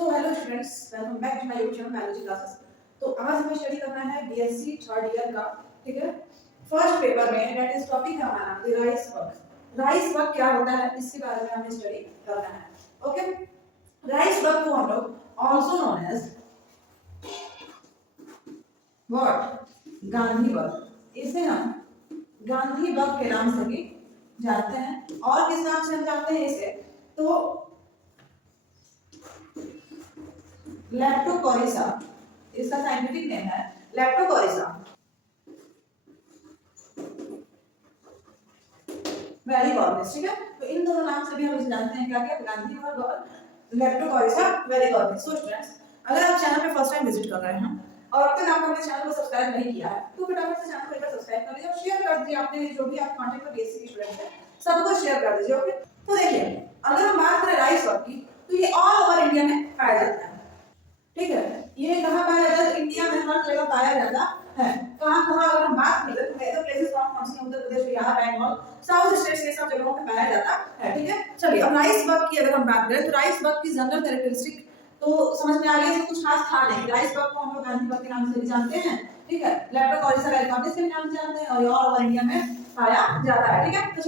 So hello students, welcome back to my YouTube channel biology classes. तो आज हमें study करना है बीएससी थर्ड ईयर का, ठीक है। फर्स्ट पेपर में दैट इज टॉपिक है हमारा the rice bug. Rice bug क्या होता है इसके बारे में हमें स्टडी करना है। ओके, राइस बग को हम लोग also known as what, Gandhi bug, इसे हम गांधी बग के नाम से भी जानते हैं। और किस नाम से हम जानते हैं इसे, तो लेप्टोकोरिसा, इसका साइंटिफिक नेम है लेप्टोकोरिसा। वेरिकॉर्निस, ठीक है। तो इन दोनों नाम से भी हम इसे जानते हैं, क्या क्या, गांधी बग और लेप्टोकोरिसा वेरिकॉर्निस। सो स्टूडेंट्स, अगर आप चैनल पे फर्स्ट टाइम विजिट कर रहे हैं और अब तक आपने मेरे चैनल को सब्सक्राइब नहीं किया है तो फटाफट से चैनल को एक बार सब्सक्राइब कर लीजिए और शेयर कर दीजिए अपने जो भी आप कांटेक्ट में बीएससी के स्टूडेंट्स हैं सबको शेयर कर दीजिए। ओके, तो देखिए, अगर हम बात करें राइस बग की तो ये ऑल ओवर इंडिया में पाया जाता है, ठीक है। ये कहाँ पाया जाता है? इंडिया में हर जगह पाया जाता है। कहाँ कहाँ अगर हम बात करें तो मेजर प्लेसेस कौन सी, उत्तर प्रदेश, बिहार, बंगाल, साउथ स्टेट्स के सब जगहों पे पाया जाता है, ठीक है। चलिए, अब राइस बग की अगर हम बात करें तो राइस बग की जनरल कैरेक्टरिस्टिक तो समझ में आ गया, इसमें कुछ खास था नहीं। राइस बग को हम लोग गांधी बग के नाम से भी जानते हैं, ठीक है। लेप्टोकोरिसा वेरिकॉर्निस के नाम से जानते हैं और ये ऑल ओवर इंडिया में पाया जाता है, ठीक है। तो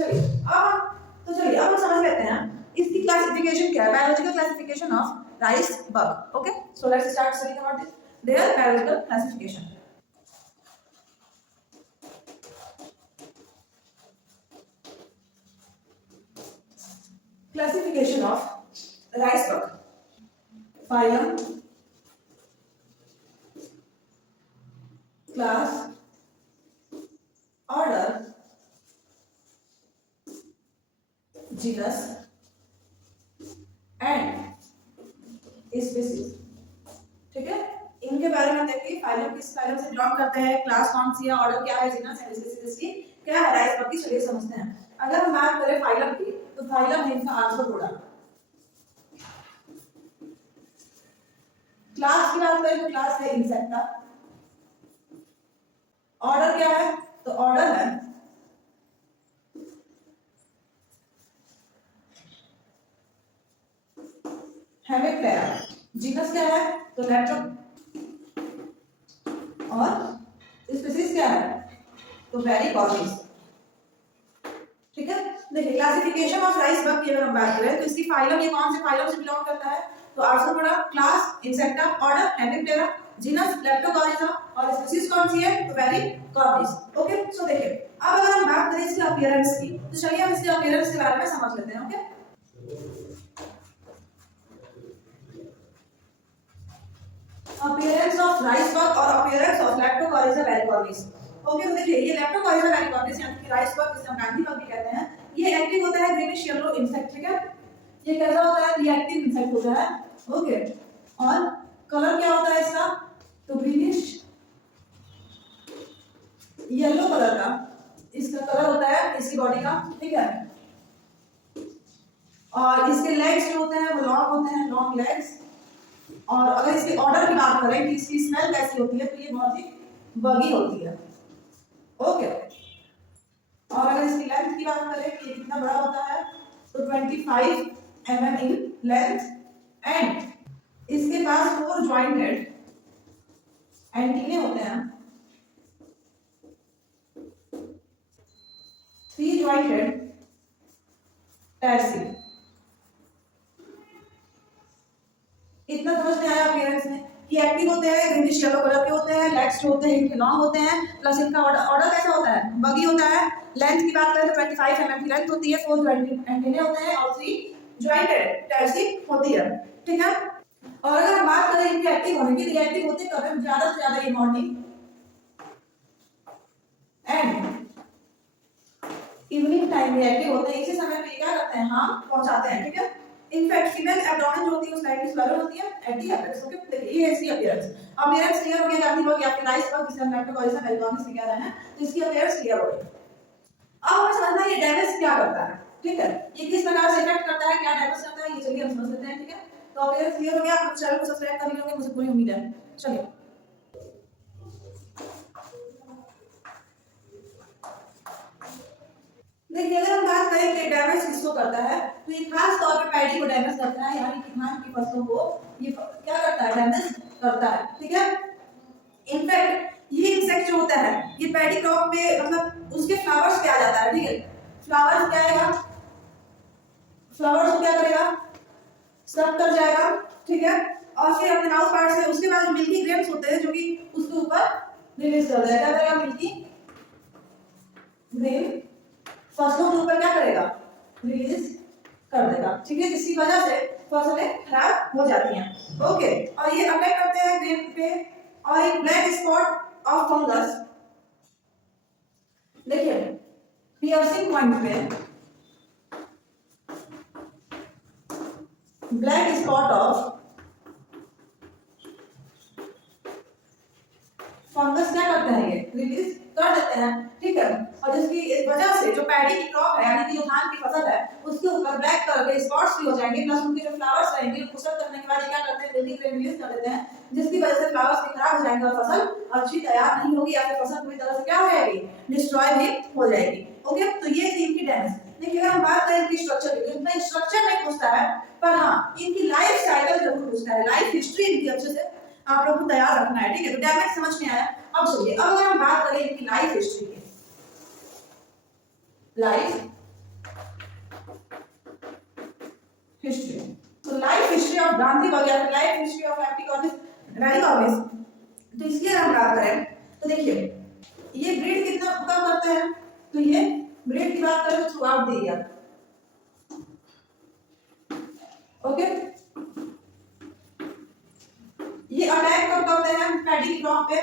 चलिए अब हम समझ लेते हैं इसकी क्लासिफिकेशन क्या है, biological classification of rice bug. Okay, so let's start studying about this, their biological classification. Classification of rice bug: phylum, class, order, genus and species, ठीक है। इनके बारे में देखिए, फाइलम किस फाइलम से बिलोंग करते हैं, क्लास कौन सी है, ऑर्डर क्या है, जीनस एंड स्पीसीज की क्या है राइस बग की, चलिए समझते हैं। अगर हम बात करें फाइलम की तो फाइलम है इनका आर्थ्रोपोडा। क्लास की बात करें तो क्लास है इंसेक्टा। ऑर्डर क्या है, तो ऑर्डर है हेमिप्टेरा। जीनस क्या है, तो लेप्टो, और स्पीसीज क्या है, तो वेरिकॉर्निस, ठीक है। देखिए, क्लासिफिकेशन ऑफ राइस बग की अगर हम बात करें तो इसकी फाइलम, ये कौन से फाइलम से बिलोंग करता है, तो arthropoda, class insecta, order Hemiptera, genus Leptocorisa और स्पीसीज कौन सी है, तो वेरिकॉर्निस। ओके, सो देखिए, अब अगर हम बात करें इसके अपीयरेंस की तो चलिए हम इसके अपीयरेंस के बारे में समझ लेते हैं। Okay, appearance of rice bug और appearance of Leptocorisa varicornis. Okay, तो देखिए, ये लेप्टोकोरिसा वेरिकॉर्निस यानी कि राइस बग, जिसे हम गांधी बग भी कहते हैं, ये एक्टिव होता है ग्रीनिश येलो इंसेक्ट, ठीक है। ये कैसा होता है, रिएक्टिव इंसेक्ट होता है। ओके, और कलर क्या होता है इसका, तो ग्रीनिश येलो कलर का इसका कलर होता है इसकी बॉडी का, ठीक है। और इसके लेग्स जो होते हैं वो लॉन्ग होते हैं, लॉन्ग लेग्स। और अगर इसके ऑर्डर की बात करें कि इसकी स्मेल कैसी होती है, तो ये बहुत ही बगी होती है। ओके, और अगर इसकी लेंथ की बात करें कि ये कितना बड़ा होता है, तो 25 mm इन लेंथ। एंड इसके पास 4 जॉइंटेड एंटीने होते हैं, 3 जॉइंटेड टर्सी। इतना समझ में आया अपीयरेंस में कि एक्टिव होते हैं, ग्रीनिश येलो कलर के होते हैं, लेग्स जो होते हैं इनके लॉन्ग होते हैं, प्लस इनका ऑर्डर कैसा होता है, बगी होता है। लेंथ की बात करें तो 25 mm की लेंथ होती है, 4 जॉइंटेड एंटीने होते हैं और 3 जॉइंटेड टर्सी होती है, ठीक है। और अगर हम बात करें इनके एक्टिव होने की, रिएक्टिव होते कब है, ज्यादा से ज्यादा ये मॉर्निंग एंड इवनिंग टाइम में एक्टिव होते हैं। इसी समय पे क्या करते हैं, हम पहुंचाते हैं, ठीक है। इनफैक्ट फीमेल एब्डोमेन जो होती है वो स्लाइटली स्वेलर होती है एट दी एपेक्स। ओके, देखिए ये इसकी अपीयरेंस क्लियर हो गया। गांधी बग या फिर राइस बग, जिसे हम लेप्टोकोरिसा वेरिकॉर्निस भी कह रहे हैं, तो इसकी अपीयरेंस क्लियर हो गई। अब हमें समझना है ये डैमेज क्या करता है, ठीक है। ये किस प्रकार से इफेक्ट करता है, क्या डैमेज करता है, ये चलिए हम समझ लेते हैं, ठीक है। तो अपीयरेंस क्लियर हो गया, आप चैनल को सब्सक्राइब कर लियोगे, मुझे पूरी उम्मीद है। चलिए, देखिए अगर हम बात करें कि डैमेज किसको करता है, तो ये खास तौर पे पैडी को डैमेज करता है, यानी कि धान की फसलों को ये क्या करता है, डैमेज करता है। ठीक है, इनफैक्ट ये इंसेक्ट जो होता है ये पैडी क्रॉप पे मतलब उसके फ्लावर्स पे आ जाता है। ठीक है, फ्लावर्स क्या आएगा, फ्लावर्स को क्या करेगा, सब कर जाएगा। ठीक है, और फिर अपने माउथ पार्ट से उसके बाद मिल्की ग्रेन्स होते हैं जो कि उसके ऊपर रिलीज कर देगा। क्या करेगा, मिल्की ग्रेन फसलों के ऊपर क्या करेगा, रिलीज कर देगा। ठीक है, जिसकी वजह से फसलें खराब हो जाती हैं। ओके, और ये अटैक करते हैं ग्रेन पे। और एक ब्लैक स्पॉट ऑफ फंगस, देखिए पियर्सिंग पॉइंट पे ब्लैक स्पॉट ऑफ फंगस क्या करते हैं, ये रिलीज कर देते हैं। ठीक है, और जिसकी वजह से जो पैडी की क्रॉप है यानी कि जो धान की फसल है उसके ऊपर ब्लैक कलर के स्पॉट्स भी हो जाएंगे, प्लस उनके जो फ्लावर्स रहेंगे उनको सब करने के बाद ये क्या करते हैं, जल्दी रिलीज कर देते हैं, जिसकी वजह से फ्लावर्स भी खराब हो जाएंगे और फसल अच्छी तैयार नहीं होगी या फिर फसल पूरी तरह से क्या हो जाएगी, डिस्ट्रॉय भी हो जाएगी। ओके, तो ये थी इनकी डैमेज। देखिए अगर हम बात करें इनकी स्ट्रक्चर की, तो इतना स्ट्रक्चर नहीं पूछता है, पर हाँ इनकी लाइफ साइकिल जरूर पूछता है, लाइफ हिस्ट्री इनकी अच्छे से आप लोगों को तैयार रखना है। ठीक है, तो डैमेज समझ में आया। अब चलिए अब अगर हम बात करें इनकी लाइफ हिस्ट्री की, लाइफ हिस्ट्री, तो लाइफ हिस्ट्री ऑफ गांधी या लाइफ हिस्ट्री ऑफ एपिकॉर्निस रेडिकॉर्निस, तो इसकी अगर हम बात करें तो देखिए ये ब्रीड कितना कम करते हैं, तो ये ब्रीड की बात करें तो through out the year. Okay, ये अटैक कब करते हैं, पैडी क्रॉप पे,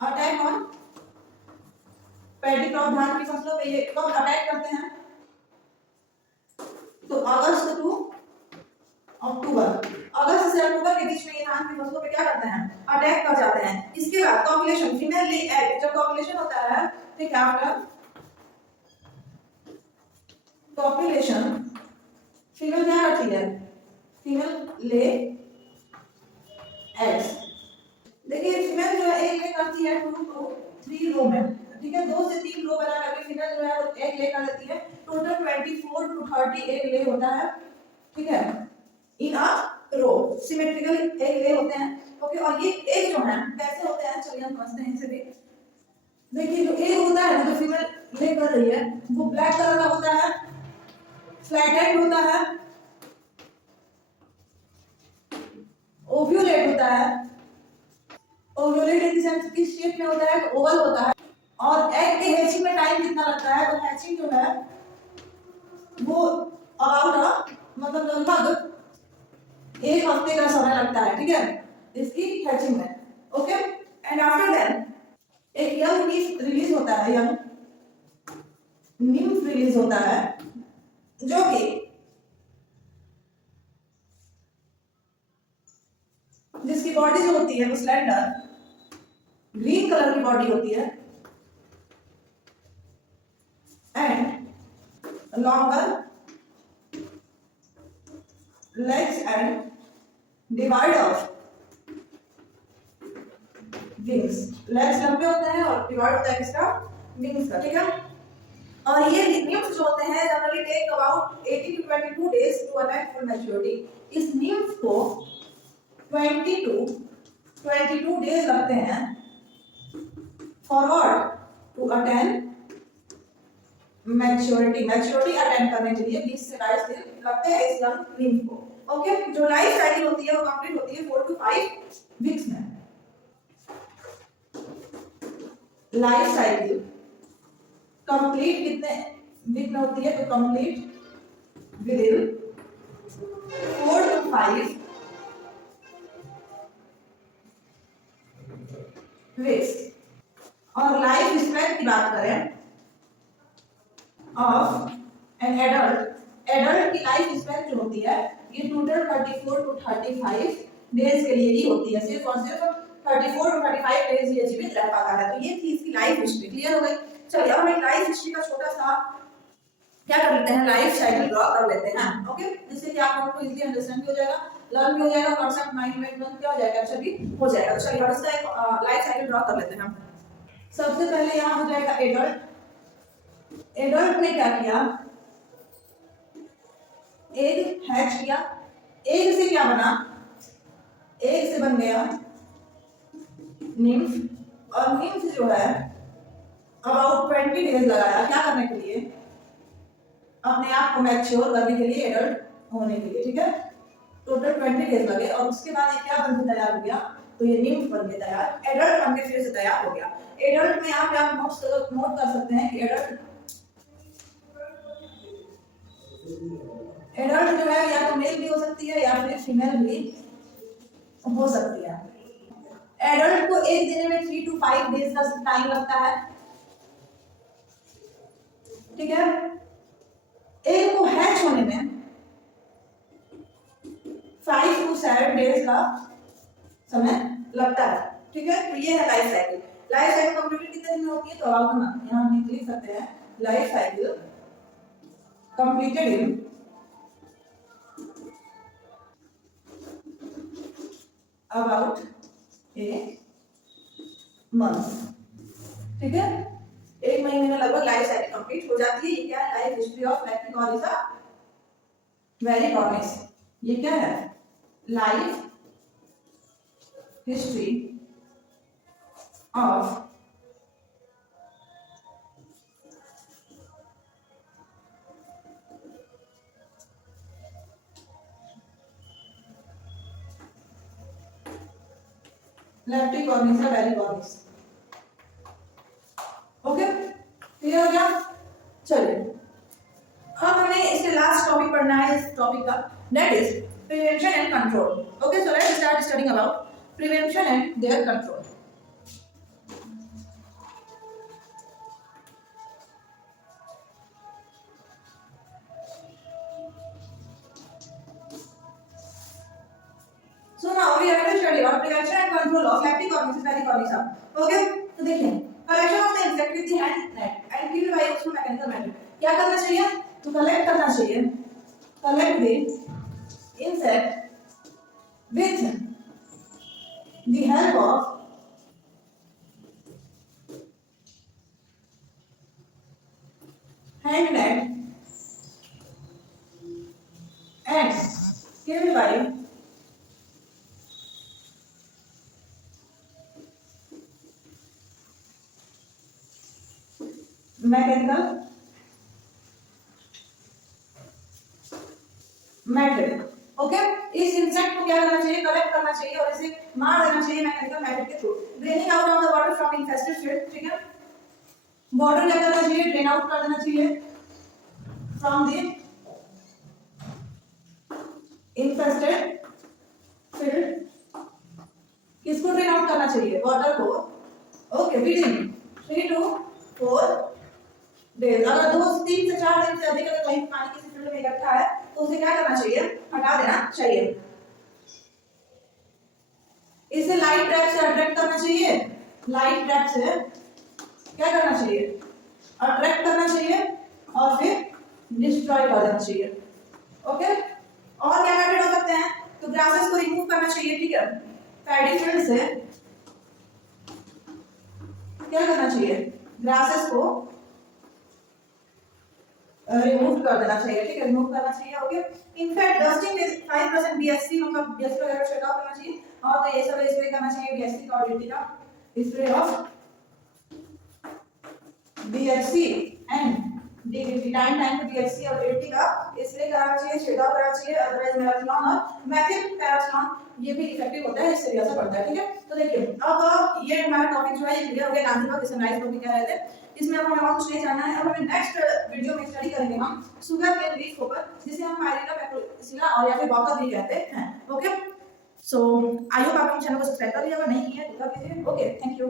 अटैक ऑन पैडी क्रॉप धान की फसलों पे ये कब अटैक करते हैं, तो अगस्त टू अक्टूबर, अगस्त से अक्टूबर के बीच में ये धान की फसलों पे क्या करते हैं, अटैक कर जाते हैं। इसके बाद कॉपुलेशन, फीमेल ले एग, जब कॉपुलेशन होता है, ठीक है, आफ्टर कॉपुलेशन फीमेल क्या करती है, फीमेल ले एग्स। देखिए फीमेल जो है एग ले करती है 2 to 3 रो में। ठीक है, 2 से 3 रो बना करके फीमेल जो है वो एग ले कर देती है। टोटल 24 to 30 एग ले होता है। ठीक है, इन अ रो सिमेट्रिकल एग ले होते हैं। ओके, और ये एग जो है कैसे होते हैं, चलिए हम समझते हैं इसे भी। देखिए जो एग होता है जो फीमेल ले कर रही है वो ब्लैक कलर का होता है, फ्लैटेड होता है, ओव्यूलेट होता है। ओव्यूलेट इन द सेंस किस शेप में होता है, तो ओवल होता है। और एग के हैचिंग में टाइम कितना लगता है, तो हैचिंग जो है वो अबाउट मतलब लगभग 1 हफ्ते का समय लगता है। ठीक है, इसकी हैचिंग में। ओके, एंड आफ्टर देन एक यंग नीफ रिलीज होता है, यंग नीफ रिलीज होता है जो कि जिसकी बॉडी जो होती है वो स्लेंडर ग्रीन कलर की बॉडी होती है and longer legs and divide of wings. Legs लंबे होते हैं और डिवाइड होता है किसका, विंग्स का। ठीक है, और ये न्यूम्स जो होते हैं generally take about 18 to 22 days to attack full maturity. इस न्यूम्स को 20 to 22 डेज लगते हैं forward to attain maturity, maturity attain करने के लिए 20 से 22 दिन लगते हैं इस यंग न्यूम को। ओके, जो लाइफ साइकिल होती है वो कंप्लीट होती है 4 to 5 वीक्स में। लाइफ साइकिल कंप्लीट कितने वीक में होती है, तो complete with in 4 to 5 weeks. और लाइफ स्पैन की बात करें ऑफ एन एडल्ट, एडल्ट की लाइफ स्पैन जो होती है ये टोटल 34 to 35 डेज के लिए ही होती है, सिर्फ और सिर्फ 34 to 35 डेज ये जीवित रह पाता है। तो ये थी इसकी लाइफ हिस्ट्री। क्लियर हो गई। चलिए अब हम एक लाइफ हिस्ट्री का छोटा सा क्या कर लेते हैं, लाइफ साइकिल ड्रॉ कर लेते हैं। ओके, जिससे कि आप लोगों को इजीली अंडरस्टैंड भी हो जाएगा, लर्न भी हो जाएगा, कांसेप्ट माइंड में एकदम क्या हो जाएगा, अच्छा भी हो जाएगा। तो चलिए हम इसका एक लाइफ साइकिल ड्रॉ कर लेते हैं। सबसे पहले यहाँ हो जाएगा एडल्ट, एडल्ट ने क्या किया, एग हैच किया, एग से क्या बना, एग से बन गया निम्फ, और निम्फ जो है अबाउट 20 डेज लगाया क्या करने के लिए, अपने आप को मैच्योर करने के लिए, एडल्ट होने के लिए, ठीक है। टोटल 20 डेज लगे और उसके बाद ये क्या बन के तैयार हो गया, तो ये निम्फ बन के तैयार, एडल्ट बन के फिर से तैयार हो गया। एडल्ट में आप क्या नोट कर सकते हैं कि एडल्ट जो है या तो मेल भी हो सकती है या फिर फीमेल भी हो सकती है। एडल्ट को एक दिन में 3 to 5 डेज का टाइम लगता है, ठीक है। एग को हैच होने में 5 to 7 डेज का समय लगता है, ठीक है। तो ये है life cycle. Life cycle complete कितने दिन में होती है, तो आप यहाँ हम लिख सकते हैं life cycle completed in about a month, ठीक है। एक महीने में लगभग लाइफ साइकिल कंप्लीट हो जाती है। ये क्या है, life history of Leptocorisa varicornis. ये क्या है, life history of Leptocorisa varicornis. Okay, clear हो गया। चलिए अब हमें इसके लास्ट टॉपिक पढ़ना है इस टॉपिक का, that is prevention and control. Okay, so let's start studying about prevention and their control. So now we have to study about prevention and control of lactic verisophagus. Okay, तो देखिए collection of the insect with the hand net and killed by useful mechanical method. क्या करना चाहिए, तो collect करना चाहिए, collect the insect with the help of hand net and killed by mechanical method. Okay, इस insect को क्या करना चाहिए, कलेक्ट करना चाहिए और इसे मार देना चाहिए मैकेनिकल मेथड के through. Draining out of the water from infested field, ठीक है। वाटर क्या करना चाहिए, ड्रेन आउट कर देना चाहिए फ्रॉम द इन्फेस्टेड फील्ड। किसको ड्रेन आउट करना चाहिए, वाटर को। Okay, within 3 to 4 days. अगर 2-3 से 4 दिन से अधिक अगर कहीं पानी किसी फील्ड में इकट्ठा है तो उसे क्या करना चाहिए, हटा देना चाहिए। इसे लाइट ट्रैप से अट्रैक्ट करना चाहिए, लाइट ट्रैप से क्या करना चाहिए, अट्रैक्ट करना चाहिए और फिर डिस्ट्रॉय कर देना चाहिए। ओके, और क्या मेथड हो सकते हैं, तो ग्रासेस को रिमूव करना चाहिए, ठीक है। पैडी फील्ड से क्या करना चाहिए, ग्रासेस को रिमूव कर देना चाहिए, ठीक है, रिमूव करना चाहिए। Okay, in fact dusting with 5% BSc, मतलब बीएससी वगैरह छिड़काव करना चाहिए। और तो ये सब स्प्रे करना चाहिए बीएससी का और डीटी का, spray of BSC and DT, time to BSC और डीटी का स्प्रे करना चाहिए, छिड़काव करना चाहिए। अदरवाइज मैराथन और मैथिल पैराथन ये भी इफेक्टिव होता है, इससे भी असर पड़ता है, ठीक है। तो देखिए अब ये हमारा टॉपिक जो है ये क्लियर हो गया, गांधी बाग डिसेंट्रलाइज्ड टॉपिक क्या रहते हैं, इसमें अब हमें और कुछ नहीं जानना है। अब हमें नेक्स्ट वीडियो में स्टडी करेंगे हम शुगर केन लीफ ऊपर, जिसे हम पायरिला पैक्टोसिला और या फिर बॉकर भी कहते हैं। ओके, सो आई होप आप चैनल को सब्सक्राइब कर लिया, अगर नहीं किया तो कर लीजिए। Okay, thank you.